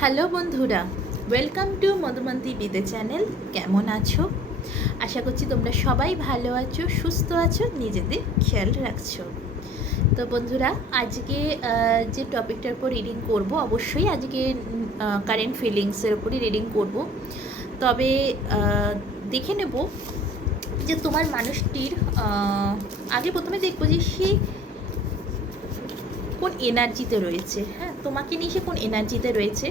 Hello বন্ধুরা welcome to Madhumanti বিদে channel কেমন আছো? আশা করছি তোমরা সবাই ভালো আছো, সুস্থ আছো, নিজেদের খেয়াল রাখছো। তো বন্ধুরা, আজকে যে টপিকটার উপর রিডিং করব, অবশ্যই আজকে কারেন্ট ফিলিংসের উপরই রিডিং করব। তবে দেখে নেব যে তোমার মানুষটির আগে প্রথমে দেখব যে সে কোন এনার্জিতে রয়েছে? হ্যাঁ তোমাকে নিয়ে সে কোন এনার্জিতে রয়েছে?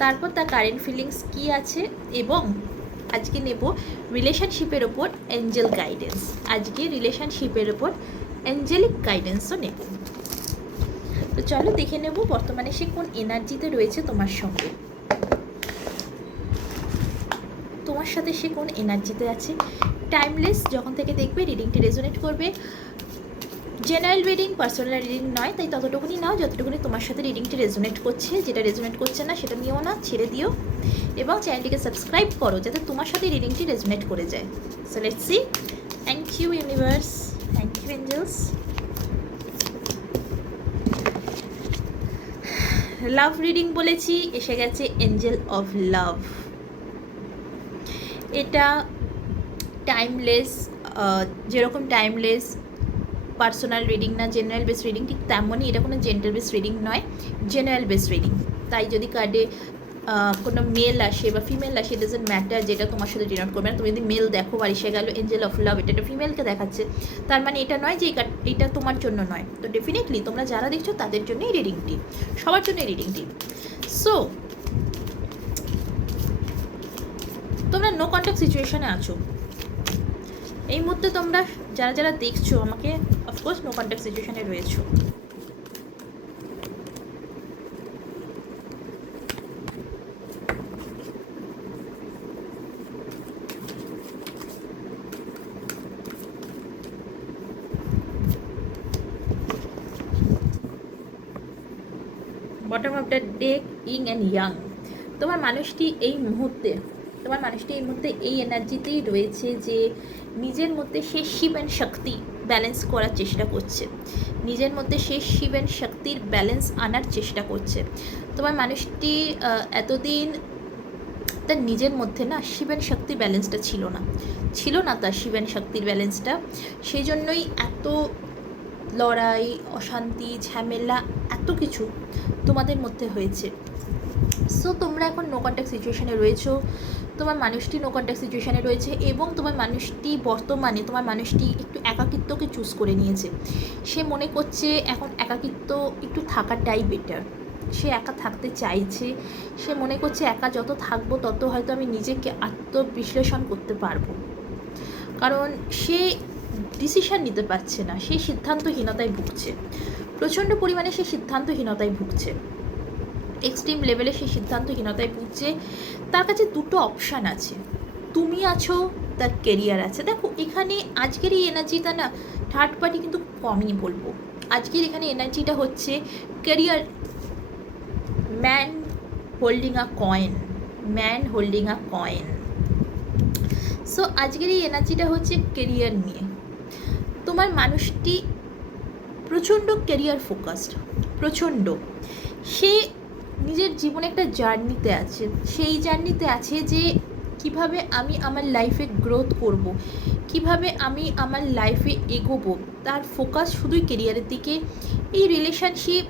তারপর তার কারেন্ট ফিলিংস কি আছে? এবং আজকে নেব রিলেশনশিপের ওপর অ্যাঞ্জেল গাইডেন্স আজকে রিলেশনশিপের ওপর অ্যাঞ্জেলিক গাইডেন্সও নেব। তো চলো দেখে নেব বর্তমানে সে কোন এনার্জিতে রয়েছে তোমার সঙ্গে। তোমার সাথে সে কোন এনার্জিতে আছে? টাইমলেস যখন থেকে দেখবে রিডিংটি রেজোনেট করবে। জেনারেল রিডিং পার্সোনাল রিডিং নয়, তাই ততটুকুনি নাও, যতটুকুনি তোমার সাথে রিডিংটি রেজোনেট করছে, যেটা রেজোনেট করছে না, সেটা নিও না, ছেড়ে দিও, এবং চ্যানেলটিকে সাবস্ক্রাইব করো, যাতে তোমার সাথে রিডিংটি রেজোনেট করে যায়। So let's see thank you universe thank you angels love reading বলেছি, এসে গেছে এঞ্জেল অফ লাভ এটা টাইমলেস যেরকম টাইমলেস পার্সোনাল রিডিং না জেনারেল বেস রিডিং ঠিক তেমনই এটা কোনো জেন্টাল বেস রিডিং নয় জেনারেল বেস রিডিং তাই যদি কার্ডে কোনো মেল আসে বা ফিমেল আসে ডাজেন্ট ম্যাটার যেটা তোমার সাথে ডিনোট করবে না। তুমি যদি মেল দেখো আর এসে গেলো এঞ্জেল অফ লাভ এটা একটা ফিমেলকে দেখাচ্ছে। তার মানে এটা নয় যে এই কার্ড, এটা তোমার জন্য নয়। তো ডেফিনেটলি তোমরা যারা দেখছ, তাদের জন্যই রিডিংটি সবার জন্য রিডিংটি সো তোমরা নো কন্ট্যাক্ট সিচুয়েশনে আছো। এই মুহূর্তে তোমরা যারা যারা দেখছ আমাকে অফকোর্স নো কন্ট্যাক্ট সিচুয়েশনে রয়েছো। Bottom of the day yin and yang তোমার মানুষটি এই মুহূর্তে তোমার মানুষটি এই মুহূর্তে এই এনার্জিতেই রয়েছে যে নিজের মধ্যে সে শিব অ্যান্ড শক্তি ব্যালেন্স করার চেষ্টা করছে। নিজের মধ্যে সে শিব অ্যান্ড শক্তির ব্যালেন্স আনার চেষ্টা করছে। তোমার মানুষটি এতদিন তার নিজের মধ্যে না শিবেন শক্তি ব্যালেন্সটা ছিল না। ছিল না তার শিবেন শক্তির ব্যালেন্সটা সেই জন্যই এত লড়াই, অশান্তি, ঝামেলা, এত কিছু তোমাদের মধ্যে হয়েছে। সো তোমরা এখন নো কন্ট্যাক্ট সিচুয়েশানে রয়েছো। তোমার মানুষটি নো কন্ট্যাক্ট সিচুয়েশানে রয়েছে এবং তোমার মানুষটি বর্তমানে, তোমার মানুষটি একটু একাকিত্বকে চুজ করে নিয়েছে। সে মনে করছে এখন একাকিত্ব একটু থাকাটাই বেটার সে একা থাকতে চাইছে, সে মনে করছে একা যত থাকব তত হয়তো আমি নিজেকে আত্মবিশ্লেষণ করতে পারব। কারণ সে ডিসিশন নিতে পারছে না, সে সিদ্ধান্তহীনতায় ভুগছে। প্রচণ্ড পরিমাণে সে সিদ্ধান্তহীনতায় ভুগছে। এক্সট্রিম লেভেলে সে সিদ্ধান্তহীনতায় ভুগছে। তার কাছে দুটো অপশান আছে। তুমি আছো, তার কেরিয়ার আছে। দেখো, এখানে আজকের এই এনার্জিটা না থার্ড পার্টি কিন্তু কমই বলব। আজকের এখানে এনার্জিটা হচ্ছে career man holding a coin man holding a coin so আজকের এই এনার্জিটা হচ্ছে কেরিয়ার নিয়ে। তোমার মানুষটি প্রচণ্ড কেরিয়ার ফোকাসড প্রচণ্ড। সে নিজের জীবনে একটা জার্নিতে আছে। সেই জার্নিতে আছে যে কীভাবে আমি আমার লাইফে গ্রোথ করব। কীভাবে আমি আমার লাইফে এগোবো। তার ফোকাস শুধুই কেরিয়ারের দিকে। এই রিলেশনশিপ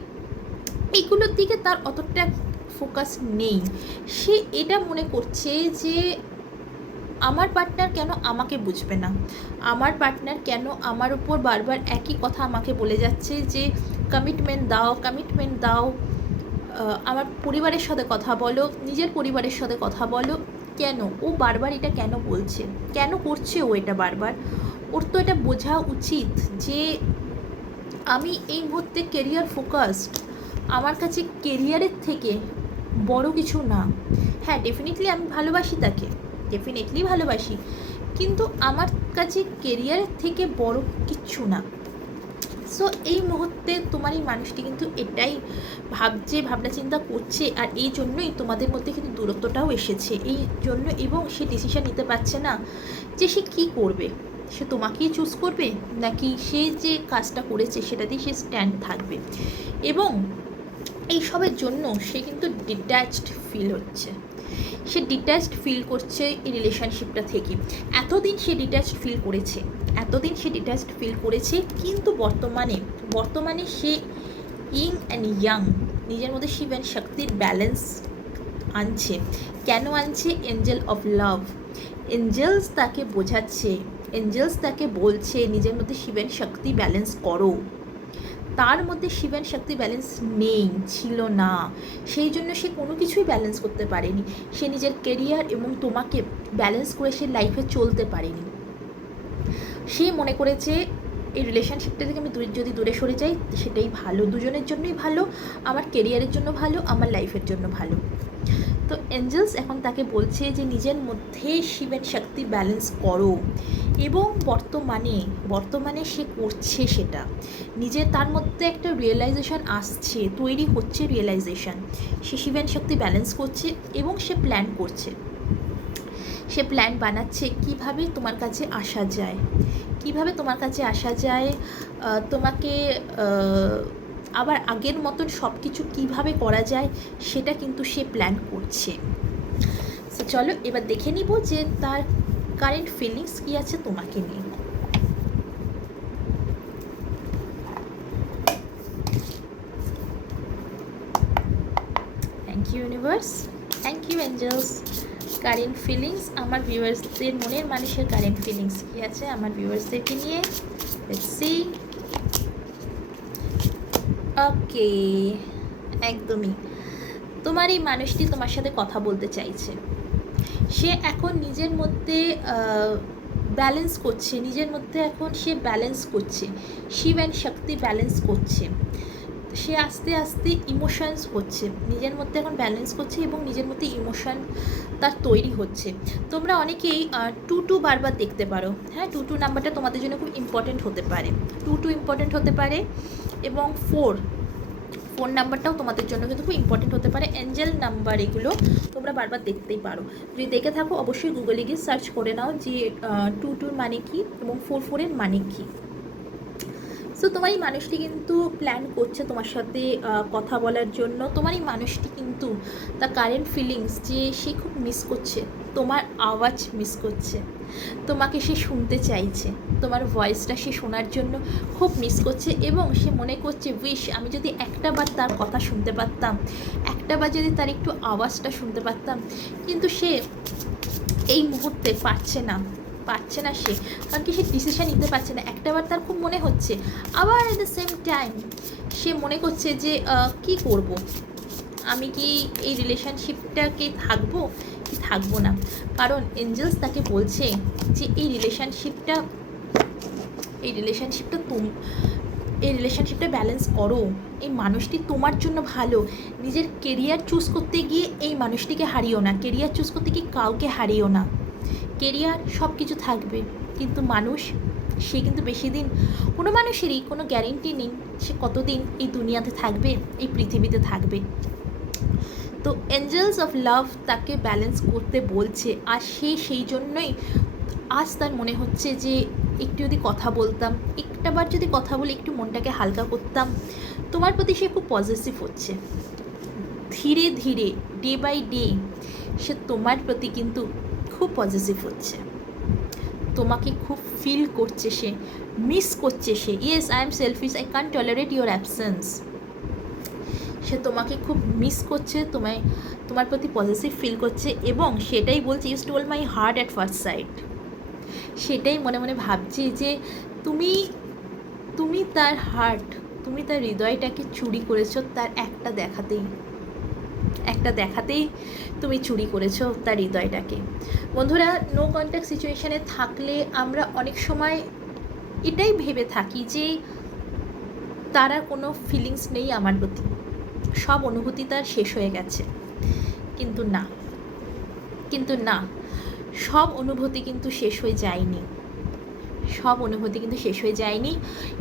এইগুলোর দিকে তার অতটা ফোকাস নেই। সে এটা মনে করছে যে আমার পার্টনার কেন আমাকে বুঝবে না? আমার পার্টনার কেন আমার উপর বারবার একই কথা আমাকে বলে যাচ্ছে যে কমিটমেন্ট দাও কমিটমেন্ট দাও। আমার পরিবারের সাথে কথা বলো, নিজের পরিবারের সাথে কথা বলো, কেন? ও বারবার এটা কেন বলছে? কেন করছে ও এটা বারবার? ওর তো এটা বোঝা উচিত যে আমি এই মুহূর্তে কেরিয়ার ফোকাসড আমার কাছে কেরিয়ারের থেকে বড় কিছু না। হ্যাঁ ডেফিনেটলি আমি ভালোবাসি তাকে ডেফিনেটলি ভালোবাসি, কিন্তু আমার কাছে কেরিয়ারের থেকে বড় কিচ্ছু না। সো এই মুহূর্তে তোমার এই মানুষটি কিন্তু এটাই ভাবছে, ভাবনা চিন্তা করছে আর এই জন্যই তোমাদের মধ্যে কিন্তু দূরত্বটাও এসেছে। এই জন্য এবং সে ডিসিশান নিতে পারছে না যে সে কী করবে। সে তোমাকেই চুজ করবে নাকি সে যে কাজটা করেছে সেটাতেই সে স্ট্যান্ড থাকবে। এবং এইসবের জন্য সে কিন্তু ডিট্যাচড ফিল হচ্ছে। সে ডিট্যাচড ফিল করছে এই রিলেশনশিপটা থেকে। এতদিন সে ডিট্যাচড ফিল করেছে। এতদিন সে ডিট্যাচড ফিল করেছে, কিন্তু বর্তমানে বর্তমানে সে ইং অ্যান্ড ইয়াং, নিজের মধ্যে শিব অ্যান্ড শক্তির ব্যালেন্স আনছে। কেন আনছে? এঞ্জেল অফ লাভ এঞ্জেলস তাকে বোঝাচ্ছে এঞ্জেলস তাকে বলছে, নিজের মধ্যে শিবের শক্তি ব্যালেন্স করো। তার মধ্যে শিবের শক্তি ব্যালেন্স নেই, ছিল না। সেই জন্য সে কোনো কিছুই ব্যালেন্স করতে পারেনি। সে নিজের কেরিয়ার এবং তোমাকে ব্যালেন্স করে সে লাইফে চলতে পারেনি। সে মনে করেছে, এই রিলেশনশিপটা থেকে আমি যদি দূরে সরে যাই, সেটাই ভালো। দুজনের জন্যই ভালো, আমার কেরিয়ারের জন্য ভালো, আমার লাইফের জন্য ভালো। তো এঞ্জেলস এখন তাকে বলছে যে নিজের মধ্যে শিবের শক্তি ব্যালেন্স করো। এবং বর্তমানে বর্তমানে সে করছে সেটা। নিজের তার মধ্যে একটা রিয়েলাইজেশন আসছে, তৈরি হচ্ছে রিয়েলাইজেশন সে শিবের শক্তি ব্যালেন্স করছে এবং সে প্ল্যান করছে। সে প্ল্যান বানাচ্ছে কীভাবে তোমার কাছে আসা যায়। কীভাবে তোমার কাছে আসা যায়? তোমাকে আবার আগের মতন সব কিছু কীভাবে করা যায় সেটা কিন্তু সে প্ল্যান করছে। চলো এবার দেখে নিব যে তার কারেন্ট ফিলিংস কী আছে তোমাকে নিয়ে। Thank you universe thank you angels current feelings আমার ভিউয়ার্সদের মনের মানুষের কারেন্ট ফিলিংস কী আছে? আমার ভিউয়ার্সদেরকে নিয়ে? সি ওকে, একদমই। তোমার এই মানুষটি তোমার সাথে কথা বলতে চাইছে। সে এখন নিজের মধ্যে ব্যালেন্স করছে, নিজের মধ্যে এখন সে ব্যালেন্স করছে। শিব অ্যান্ড শক্তি ব্যালেন্স করছে। সে আস্তে আস্তে ইমোশনস হচ্ছে, নিজের মধ্যে এখন ব্যালেন্স করছে এবং নিজের মধ্যে ইমোশন তার তৈরি হচ্ছে। তোমরা অনেকেই টু টু বারবার দেখতে পারো হ্যাঁ? টু টু নাম্বারটা তোমাদের জন্য খুব ইম্পর্টেন্ট হতে পারে। টু টু ইম্পর্টেন্ট হতে পারে এবং ফোর ফোন নাম্বারটাও তোমাদের জন্য কিন্তু খুব ইম্পর্টেন্ট হতে পারে। অ্যাঞ্জেল নাম্বার এগুলো তোমরা বারবার দেখতেই পারো। যদি দেখে থাকো, অবশ্যই গুগলে গিয়ে সার্চ করে নাও যে টু টুর মানে কী এবং ফোর ফোরের মানে কী। সো তোমার এই মানুষটি কিন্তু প্ল্যান করছে তোমার সাথে কথা বলার জন্য। তোমার এই মানুষটি কিন্তু তার কারেন্ট ফিলিংস যে সে খুব মিস করছে, তোমার আওয়াজ মিস করছে, তোমাকে সে শুনতে চাইছে, তোমার ভয়েসটা সে শোনার জন্য খুব মিস করছে এবং সে মনে করছে উইশ আমি যদি একটা বার তার কথা শুনতে পারতাম, একটা বার যদি তার একটু আওয়াজটা শুনতে পারতাম, কিন্তু সে এই মুহূর্তে পারছে না। পারছে না সে। কারণ কি সে ডিসিশন নিতে পারছে না। একটাবার তার খুব মনে হচ্ছে। আবার অ্যাট দ্য সেম টাইম সে মনে করছে যে কি করব? আমি কি এই রিলেশনশিপটাকে থাকব? কি থাকব না? কারণ এঞ্জেলস তাকে বলছে যে, এই রিলেশনশিপটা এই রিলেশনশিপটা তুম, এই রিলেশনশিপটা ব্যালেন্স করো। এই মানুষটি তোমার জন্য ভালো। নিজের কেরিয়ার চুজ করতে গিয়ে এই মানুষটিকে হারিও না। কেরিয়ার চুজ করতে গিয়ে কাউকে হারিও না। কেরিয়ার সব কিছু থাকবে। কিন্তু মানুষ, সে কিন্তু বেশি দিন কোনো মানুষেরই কোনো গ্যারেন্টি নেই সে কতদিন এই দুনিয়াতে থাকবে, এই পৃথিবীতে থাকবে। তো এঞ্জেলস অফ লাভ তাকে ব্যালেন্স করতে বলছে আর সে সেই জন্যই আজ তার মনে হচ্ছে যে একটু যদি কথা বলতাম, একটাবার যদি কথা বলে একটু মনটাকে হালকা করতাম, তোমার প্রতি সে খুব পজিটিভ হচ্ছে। ধীরে ধীরে ডে বাই ডে সে তোমার প্রতি কিন্তু খুব পজিটিভ হচ্ছে। তোমাকে খুব ফিল করছে সে মিস করছে সে। Yes I am selfish I can tolerate your absence সে তোমাকে খুব মিস করছে, তোমায়, তোমার প্রতি পজিটিভ ফিল করছে এবং সেটাই বলছে use to my heart at first sight সেটাই মনে মনে ভাবছি যে, তুমি তুমি তার হার্ট তুমি তার হৃদয়টাকে চুরি করেছ তার একটা দেখাতেই একটা দেখাতেই তুমি চুরি করেছ তার হৃদয়টাকে। বন্ধুরা নো কন্ট্যাক্ট সিচুয়েশানে থাকলে আমরা অনেক সময় এটাই ভেবে থাকি যে তারা কোনো ফিলিংস নেই আমার প্রতি। সব অনুভূতি তার শেষ হয়ে গেছে। কিন্তু না কিন্তু না, সব অনুভূতি কিন্তু শেষ হয়ে যায়নি। সব অনুভূতি কিন্তু শেষ হয়ে যায়নি।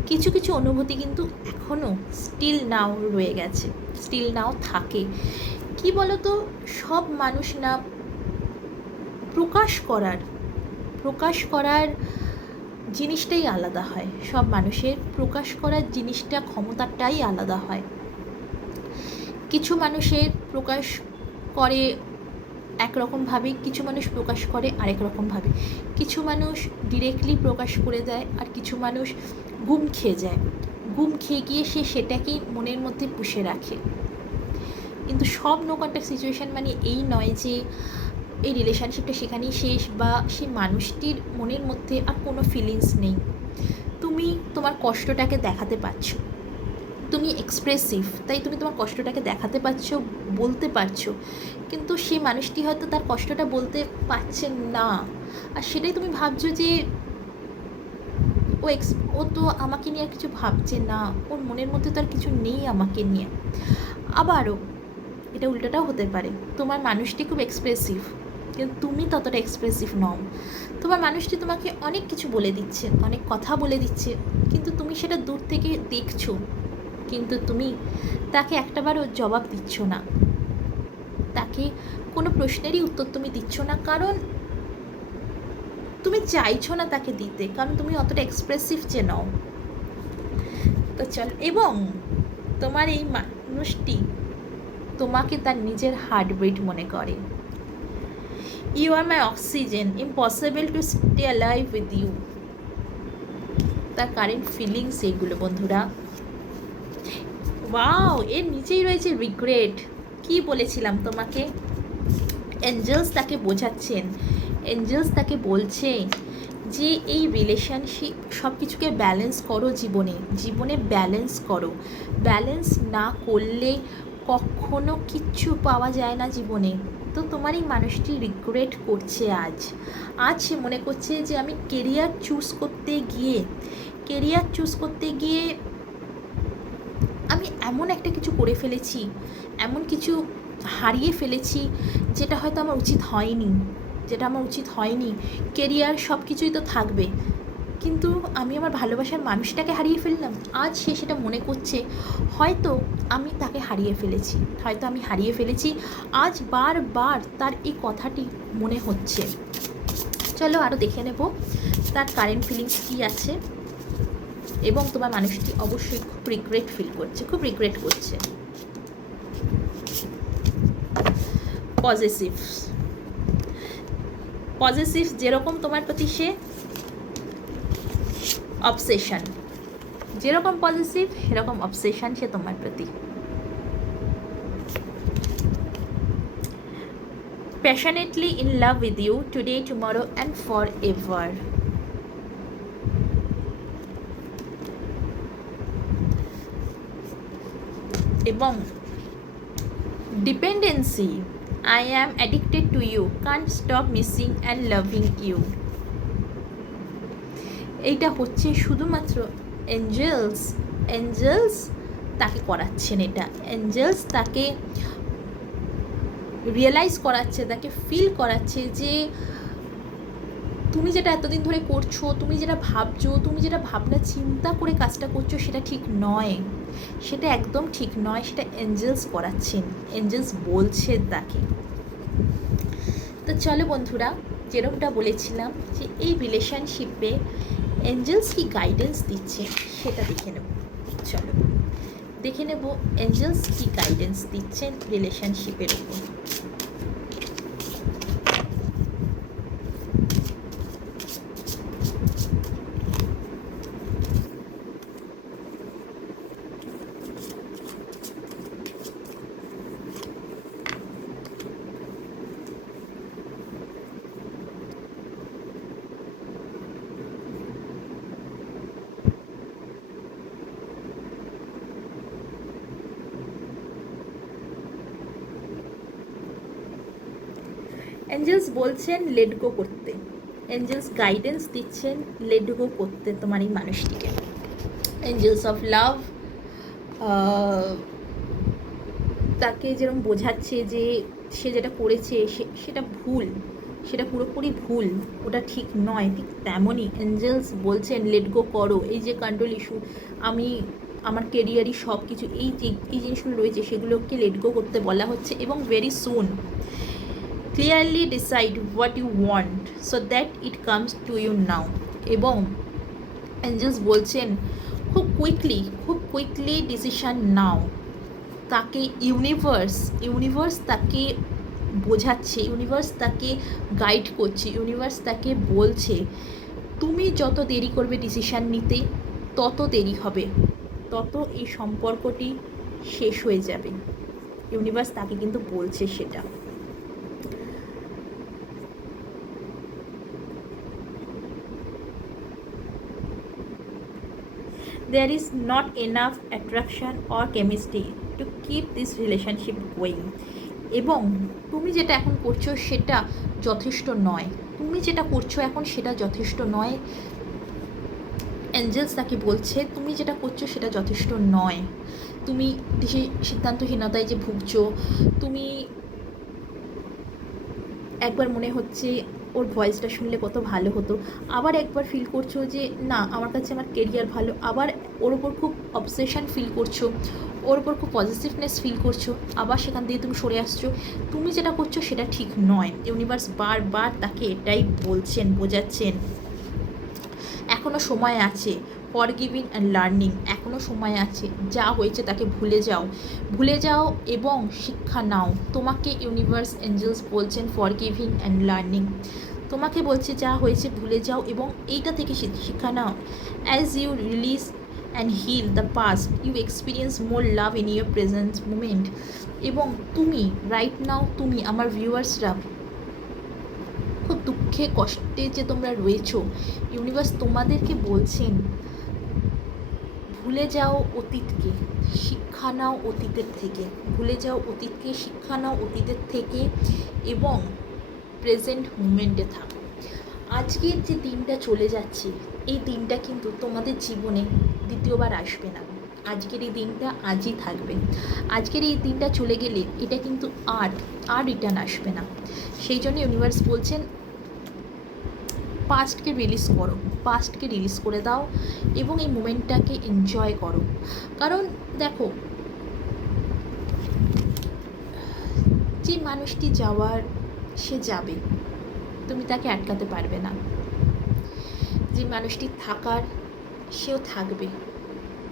কিছু কিছু অনুভূতি কিন্তু এখনও স্টিল নাও রয়ে গেছে স্টিল নাও থাকে। কি বলতো? সব মানুষ না প্রকাশ করার প্রকাশ করার জিনিসটাই আলাদা হয়। সব মানুষের প্রকাশ করার জিনিসটা, ক্ষমতাটাই আলাদা হয়। কিছু মানুষের প্রকাশ করে একরকমভাবে, কিছু মানুষ প্রকাশ করে আরেক রকমভাবে কিছু মানুষ ডিরেক্টলি প্রকাশ করে দেয় আর কিছু মানুষ ঘুম খেয়ে যায়। ঘুম খেয়ে গিয়ে সে সেটাকেই মনের মধ্যে পুষে রাখে। কিন্তু সব নো কন্ট্যাক্ট সিচুয়েশান মানে এই নয় যে এই রিলেশনশিপটা সেখানেই শেষ বা সেই মানুষটির মনের মধ্যে আর কোনো ফিলিংস নেই। তুমি তোমার কষ্টটাকে দেখাতে পারছ। তুমি এক্সপ্রেসিভ তাই তুমি তোমার কষ্টটাকে দেখাতে পারছ, বলতে পারছ। কিন্তু সে মানুষটি হয়তো তার কষ্টটা বলতে পারছে না। আর সেটাই তুমি ভাবছ যে ও এক্স ও তো আমাকে নিয়ে আর কিছু ভাবছে না। ওর মনের মধ্যে তো আর কিছু নেই আমাকে নিয়ে। আবারও এটা উল্টোটাও হতে পারে। তোমার মানুষটি খুব এক্সপ্রেসিভ কিন্তু তুমি ততটা এক্সপ্রেসিভ নও। তোমার মানুষটি তোমাকে অনেক কিছু বলে দিচ্ছে, অনেক কথা বলে দিচ্ছে, কিন্তু তুমি সেটা দূর থেকে দেখছ, কিন্তু তুমি তাকে একটাবারও জবাব দিচ্ছ না। তাকে কোনো প্রশ্নেরই উত্তর তুমি দিচ্ছ না, কারণ তুমি চাইছো না তাকে দিতে, কারণ তুমি অতটা এক্সপ্রেসিভ যে নও। তো চল, এবং তোমার এই মানুষটি তোমাকে তার নিজের হার্টবিট মনে করে। You are my oxygen impossible to stay alive with you তার কারেন্ট ফিলিংস এইগুলো, বন্ধুরা। ওয়াও এর নিচেই রয়েছে রিগ্রেট কি বলেছিলাম তোমাকে? এঞ্জেলস তাকে বোঝাচ্ছেন। এঞ্জেলস তাকে বলছে যে এই রিলেশনশিপ সব কিছুকে ব্যালেন্স করো জীবনে। জীবনে ব্যালেন্স করো। ব্যালেন্স না করলে কখনো কিচ্ছু পাওয়া যায় না জীবনে। তো তোমার এই মানুষটি রিগ্রেট করছে আজ। আজ সে মনে করছে যে আমি কেরিয়ার চুজ করতে গিয়ে কেরিয়ার চুজ করতে গিয়ে আমি এমন একটা কিছু করে ফেলেছি, এমন কিছু হারিয়ে ফেলেছি যেটা হয়তো আমার উচিত হয়নি, যেটা আমার উচিত হয়নি। কেরিয়ার সব কিছুই তো থাকবে। কিন্তু আমি আমার ভালোবাসার মানুষটাকে হারিয়ে ফেললাম। আজ সে সেটা মনে করছে। হয়তো আমি তাকে হারিয়ে ফেলেছি। হয়তো আমি হারিয়ে ফেলেছি। আজ বারবার তার এই কথাটি মনে হচ্ছে। চলো আরও দেখে নেব তার কারেন্ট ফিলিংস কী আছে। এবং তোমার মানুষটি অবশ্যই খুব রিগ্রেট ফিল করছে, খুব রিগ্রেট করছে। পজিটিভ পজিটিভ যেরকম তোমার প্রতি সে অবসেশন যেরকম পজিটিভ সেরকম অবসেশন সে তোমার প্রতি। Passionately in love with you today, tomorrow, and forever. এবং dependency I am addicted to you can't stop missing and loving you এইটা হচ্ছে শুধুমাত্র এঞ্জেলস এঞ্জেলস তাকে করাচ্ছেন এটা। এঞ্জেলস তাকে রিয়েলাইজ করাচ্ছে, তাকে ফিল করাচ্ছে যে তুমি যেটা এতদিন ধরে করছ, তুমি যেটা ভাবছ, তুমি যেটা ভাবনা, চিন্তা করে কাজটা করছ, সেটা ঠিক নয়। সেটা একদম ঠিক নয়, সেটা এঞ্জেলস করাচ্ছেন। এঞ্জেলস বলছে তাকে। তো চলো বন্ধুরা যেরকমটা বলেছিলাম যে এই রিলেশনশিপে এঞ্জেলস কি গাইডেন্স দিচ্ছে? সেটা দেখে নেব। চলো। দেখে নেব এঞ্জেলস কি গাইডেন্স দিচ্ছেন রিলেশনশিপের উপর। এঞ্জেলস বলছেন লেট গো করতে। এঞ্জেলস গাইডেন্স দিচ্ছেন লেট গো করতে তোমার এই মানুষটিকে। এঞ্জেলস অফ লাভ তাকে যেরকম বোঝাচ্ছে যে সে যেটা করেছে সেটা ভুল, সেটা পুরোপুরি ভুল, ওটা ঠিক নয়, ঠিক তেমনই। এঞ্জেলস বলছেন লেট গো করো। এই যে কন্ট্রোল ইস্যু আমি, আমার কেরিয়ারই সব কিছু এই যে এই জিনিসগুলো রয়েছে, সেগুলোকে লেট গো করতে বলা হচ্ছে এবং very soon clearly decide what you want so that it comes to you now এবং অ্যাঞ্জেলস বলছেন, খুব কুইকলি খুব কুইকলি ডিসিশান নাও তাকে ইউনিভার্স ইউনিভার্স তাকে বোঝাচ্ছে ইউনিভার্স তাকে গাইড করছে ইউনিভার্স তাকে বলছে, তুমি যত দেরি করবে ডিসিশান নিতে, তত দেরি হবে, তত এই সম্পর্কটি শেষ হয়ে যাবে। ইউনিভার্স তাকে কিন্তু বলছে সেটা। There is not enough attraction or chemistry to keep this relationship going. এবং তুমি যেটা এখন করছ সেটা যথেষ্ট নয়। তুমি যেটা করছ এখন সেটা যথেষ্ট নয়। অ্যাঞ্জেলস তাকে বলছে, তুমি যেটা করছ সেটা যথেষ্ট নয়। তুমি সেই সিদ্ধান্তহীনতায় যে ভুগছো, তুমি একবার মনে হচ্ছে ওর ভয়েসটা শুনলে কত ভালো হতো। আবার একবার ফিল করছ যে, না, আমার কাছে আমার কেরিয়ার ভালো। আবার ওর ওপর খুব অবসেশন ফিল করছ। ওর ওপর খুব পজিটিভনেস ফিল করছ। আবার সেখান দিয়ে তুমি সরে আসছো। তুমি যেটা করছ সেটা ঠিক নয়। ইউনিভার্স বারবার তাকে এটাই বলছেন, বোঝাচ্ছেন। এখনও সময় আছে। ফর গিভিং অ্যান্ড লার্নিং এখনও সময় আছে। যা হয়েছে তাকে ভুলে যাও। ভুলে যাও এবং শিক্ষা নাও। তোমাকে ইউনিভার্স এঞ্জেলস বলছেন ফর গিভিং অ্যান্ড লার্নিং তোমাকে বলছে যা হয়েছে ভুলে যাও এবং এইটা থেকে শিক্ষা নাও। As you release and heal the past you experience more love in your present moment এবং তুমি রাইট নাও তুমি, আমার ভিউয়ার্সরা খুব দুঃখে, কষ্টে যে তোমরা রয়েছো ইউনিভার্স তোমাদেরকে বলছেন, ভুলে যাও অতীতকে, শিক্ষা নাও অতীতের থেকে, ভুলে যাও অতীতকে, শিক্ষা নাও অতীতের থেকে, এবং প্রেজেন্ট মুমেন্টে থাকো। আজকের যে দিনটা চলে যাচ্ছে, এই দিনটা কিন্তু তোমাদের জীবনে দ্বিতীয়বার আসবে না। আজকের এই দিনটা আজই থাকবে। আজকের এই দিনটা চলে গেলে এটা কিন্তু আর আর রিটার্ন আসবে না। সেই জন্য ইউনিভার্স বলছেন পাস্টকে রিলিজ করো পাস্টকে রিলিজ করে দাও এবং এই মোমেন্টটাকে এনজয় করো। কারণ দেখো, যে মানুষটি যাওয়ার সে যাবে। তুমি তাকে আটকাতে পারবে না। যে মানুষটি থাকার, সেও থাকবে।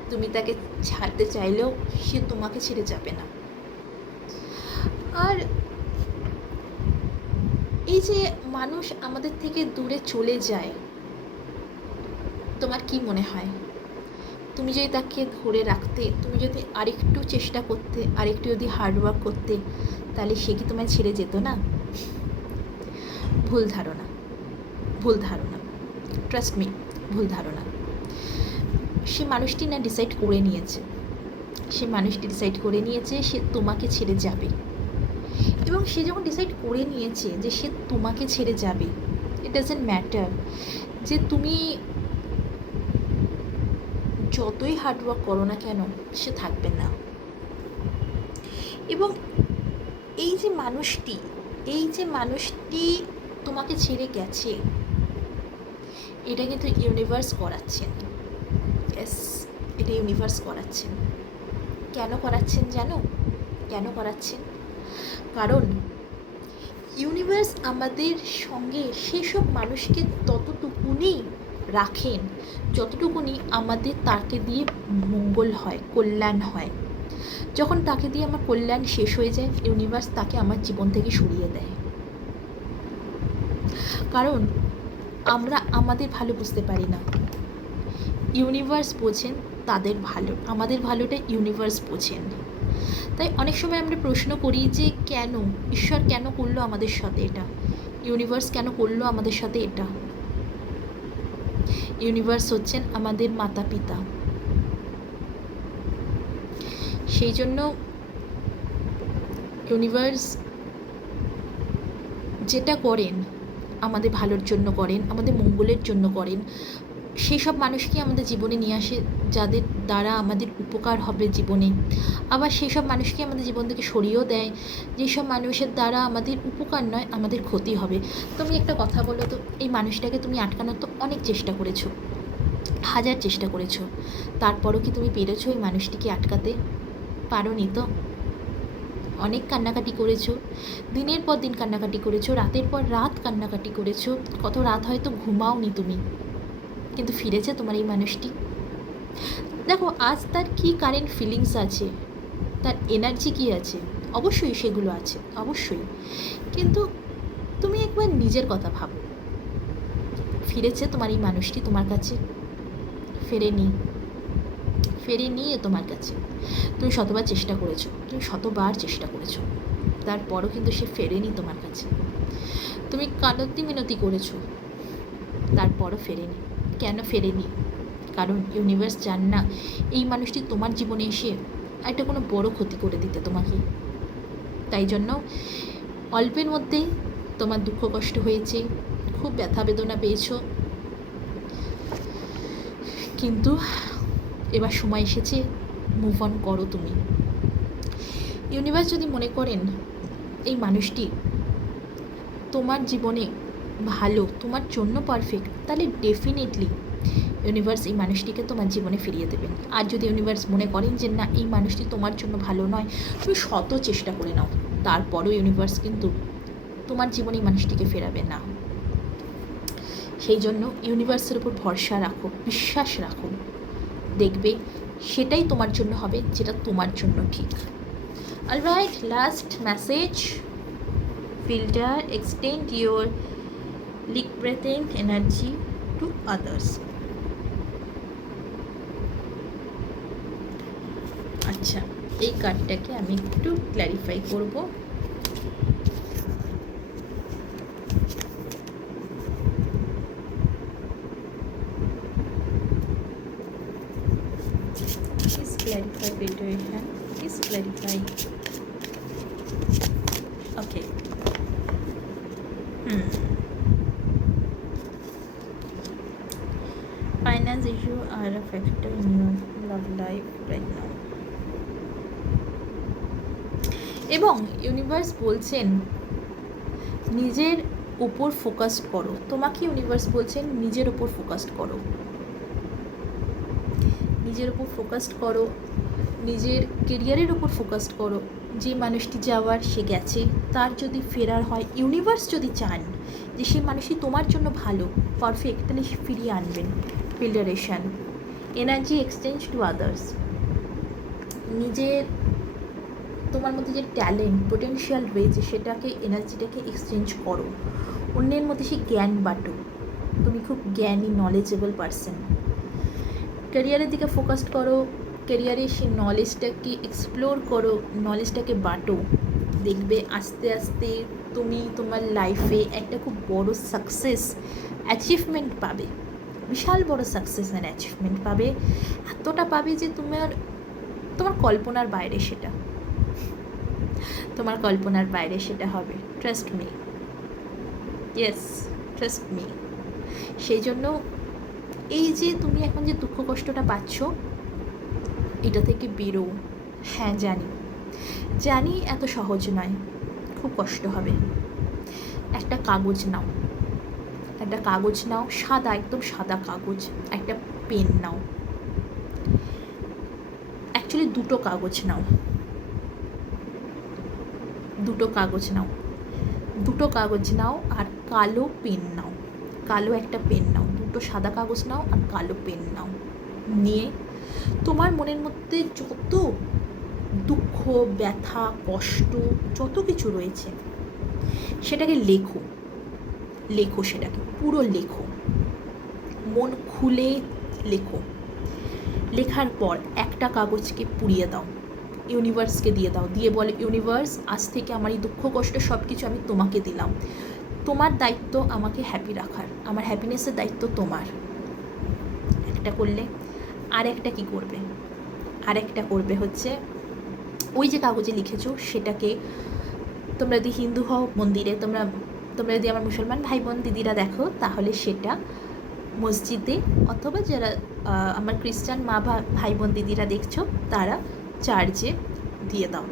তুমি তাকে ছাড়তে চাইলেও সে তোমাকে ছেড়ে যাবে না। আর এই যে মানুষ আমাদের থেকে দূরে চলে যায়, তোমার কি মনে হয়? তুমি যদি তাকে ধরে রাখতে, তুমি যদি আরেকটু চেষ্টা করতে, আরেকটু যদি হার্ডওয়ার্ক করতে, তাহলে সে কি তোমায় ছেড়ে যেত না? ভুল ধারণা ভুল ধারণা ট্রাস্ট মি ভুল ধারণা। সে মানুষটি না ডিসাইড করে নিয়েছে। সে মানুষটি ডিসাইড করে নিয়েছে সে তোমাকে ছেড়ে যাবে। এবং সে যখন ডিসাইড করে নিয়েছে যে সে তোমাকে ছেড়ে যাবে ইট ডাজেন্ট ম্যাটার যে তুমি যতই হার্ডওয়ার্ক করো না কেন, সে থাকবে না। এবং এই যে মানুষটি, এই যে মানুষটি তোমাকে ছেড়ে গেছে। এটা কিন্তু ইউনিভার্স করাচ্ছেন। ইয়েস এটা ইউনিভার্স করাচ্ছেন। কেন করাচ্ছেন জানো? কেন করাচ্ছেন? কারণ ইউনিভার্স আমাদের সঙ্গে সেসব মানুষকে ততটুকুনি রাখেন, যতটুকুনি আমাদের তাকে দিয়ে মঙ্গল হয়, কল্যাণ হয়। যখন তাকে দিয়ে আমার কল্যাণ শেষ হয়ে যায় ইউনিভার্স তাকে আমার জীবন থেকে সরিয়ে দেয়। কারণ আমরা আমাদের ভালো বুঝতে পারি না। ইউনিভার্স বোঝেন তাদের ভালো, আমাদের ভালোটা ইউনিভার্স বোঝেন। তাই অনেক সময় আমরা প্রশ্ন করি যে কেন, ঈশ্বর কেন করল আমাদের সাথে এটা? ইউনিভার্স কেন করল আমাদের সাথে এটা? ইউনিভার্স হচ্ছেন আমাদের মাতা পিতা সেই জন্য ইউনিভার্স যেটা করেন আমাদের ভালোর জন্য করেন, আমাদের মঙ্গলের জন্য করেন। সেই সব মানুষকে আমাদের জীবনে নিয়ে আসে যাদের দ্বারা আমাদের উপকার হবে জীবনে। আবার সেই সব মানুষকে আমাদের জীবন থেকে সরিয়েও দেয়। যেসব মানুষের দ্বারা আমাদের উপকার নয়, আমাদের ক্ষতি হবে। তুমি একটা কথা বলো তো, এই মানুষটাকে তুমি আটকানোর তো অনেক চেষ্টা করেছ, হাজার চেষ্টা করেছ। তারপরও কি তুমি পেরেছ ওই মানুষটিকে আটকাতে? পারো নি তো? অনেক কান্নাকাটি করেছ, দিনের পর দিন কান্নাকাটি করেছ, রাতের পর রাত কান্নাকাটি করেছ, কত রাত হয়তো ঘুমাওনি তুমি, কিন্তু ফিরেছে তোমার এই মানুষটি। দেখো, আজ তার কী কারেন্ট ফিলিংস আছে, তার এনার্জি কী আছে, অবশ্যই সেগুলো আছে, অবশ্যই, কিন্তু তুমি একবার নিজের কথা ভাবো, ফিরেছে তোমার এই মানুষটি তোমার কাছে, ফেরেনি ফেরেনি নিয়ে তোমার কাছে। তুমি শতবার চেষ্টা করেছ, তুমি শতবার চেষ্টা করেছ। তারপরও কিন্তু সে ফেরেনি তোমার কাছে। তুমি কানতি মিনতি করেছ, তারপরও ফেরেনি। কেন ফেরেনি? কারণ ইউনিভার্স চান না, এই মানুষটি তোমার জীবনে এসে একটা কোনো বড় ক্ষতি করে দিতে তোমাকে। তাই জন্য অল্পের মধ্যেই তোমার দুঃখ কষ্ট হয়েছে, খুব ব্যথা বেদনা পেয়েছ। কিন্তু এবার সময় এসেছে মুভ অন করো তুমি। ইউনিভার্স যদি মনে করেন, এই মানুষটি তোমার জীবনে ভালো, তোমার জন্য পারফেক্ট তাহলে ডেফিনেটলি ইউনিভার্স এই মানুষটিকে তোমার জীবনে ফিরিয়ে দেবেন আর যদি ইউনিভার্স মনে করেন যে না, এই মানুষটি তোমার জন্য ভালো নয়, তুমি শত চেষ্টা করে নাও। তারপরও ইউনিভার্স কিন্তু তোমার জীবনে এই মানুষটিকে ফেরাবে না। সেই জন্য ইউনিভার্সের উপর ভরসা রাখো, বিশ্বাস রাখো। দেখবে সেটাই তোমার জন্য হবে, যেটা তোমার জন্য ঠিক। Alright last message filter, extend your liberating energy to others আচ্ছা এই কার্ডটাকে আমি একটু ক্ল্যারিফাই করব। Life right now. এবং ইউনিভার্স বলছেন, নিজের উপর ফোকাস করো। তোমাকে ইউনিভার্স বলছেন, নিজের উপর ফোকাস করো। নিজের উপর ফোকাস করো, নিজের কেরিয়ারের উপর ফোকাস করো। যে মানুষটি যাওয়ার, সে গেছে। তার যদি ফেরার হয় ইউনিভার্স যদি চান যে সেই মানুষটি তোমার জন্য ভালো পারফেক্ট তাহলে ফিরিয়ে আনবেন। Filtration energy exchange to others নিজের তোমার মধ্যে যে ট্যালেন্ট পোটেনশিয়াল রয়েছে, সেটাকে এনার্জিটাকে এক্সচেঞ্জ করো। অন্যের মধ্যে সেই জ্ঞান বাটো। তুমি খুব জ্ঞানী নলেজেবল পারসন ক্যারিয়ারের দিকে ফোকাস করো। ক্যারিয়ারে সেই নলেজটাকে এক্সপ্লোর করো। নলেজটাকে বাটো। দেখবে আস্তে আস্তে তুমি তোমার লাইফে একটা খুব বড় সাকসেস অ্যাচিভমেন্ট পাবে। বিশাল বড় সাকসেস অ্যান্ড অ্যাচিভমেন্ট পাবে। এতটা পাবে যে তোমার তোমার কল্পনার বাইরে সেটা। তোমার কল্পনার বাইরে সেটা হবে। Trust me yes trust me সেই জন্য এই যে তুমি এখন যে দুঃখ কষ্টটা পাচ্ছ, এটা থেকে বেরো। হ্যাঁ জানি। জানি এত সহজ নয়। খুব কষ্ট হবে। একটা কাগজ নাও। একটা কাগজ নাও, সাদা, একদম সাদা কাগজ, একটা পেন নাও। অ্যাকচুয়ালি দুটো কাগজ নাও। দুটো কাগজ নাও। দুটো কাগজ নাও আর কালো পেন নাও। কালো একটা পেন নাও। দুটো সাদা কাগজ নাও আর কালো পেন নাও। নিয়ে তোমার মনের মধ্যে যত দুঃখ, ব্যথা, কষ্ট, যত কিছু রয়েছে, সেটাকে লেখো। লেখো সেটাকে। পুরো লেখো। মন খুলে লেখো। লেখার পর একটা কাগজকে পুড়িয়ে দাও। ইউনিভার্সকে দিয়ে দাও। দিয়ে বলে, ইউনিভার্স, আজ থেকে আমার এই দুঃখ, কষ্ট সব কিছু আমি তোমাকে দিলাম। তোমার দায়িত্ব আমাকে হ্যাপি রাখার। আমার হ্যাপিনেসের দায়িত্ব তোমার। একটা করলে আর একটা কী করবে? আর একটা করবে হচ্ছে, ওই যে কাগজে লিখেছো, সেটাকে তোমরা যদি হিন্দু হও মন্দিরে, তোমরা তোমরা যদি আমার মুসলমান ভাই বোন দিদিরা দেখো, তাহলে সেটা মসজিদে অথবা যারা আমার খ্রিস্টান মা ভাই বোন দিদিরা দেখছ, তারা চার্চে দিয়ে দাও।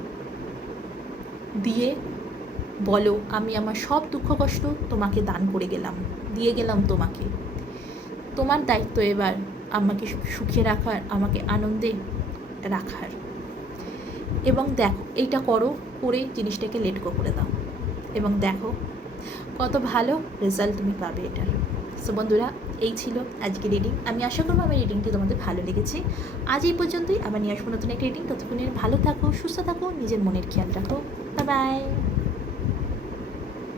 দিয়ে বলো, আমি আমার সব দুঃখ কষ্ট তোমাকে দান করে গেলাম, দিয়ে গেলাম তোমাকে। তোমার দায়িত্ব এবার আমাকে সুখে রাখার, আমাকে আনন্দে রাখার। এবং দেখো, এইটা করো, করে জিনিসটাকে লেট গো করে দাও। এবং দেখো কত ভালো রেজাল্ট তুমি পাবে এটার সো বন্ধুরা, এই ছিল আজকে রিডিং আমি আশা করব আমার রিডিংটি তোমাদের ভালো লেগেছে। আজ এই পর্যন্তই। আমার নিয়ে আসব নতুন একটা রিডিং ততক্ষণের ভালো থাকো, সুস্থ থাকো, নিজের মনের খেয়াল রাখো। Bye bye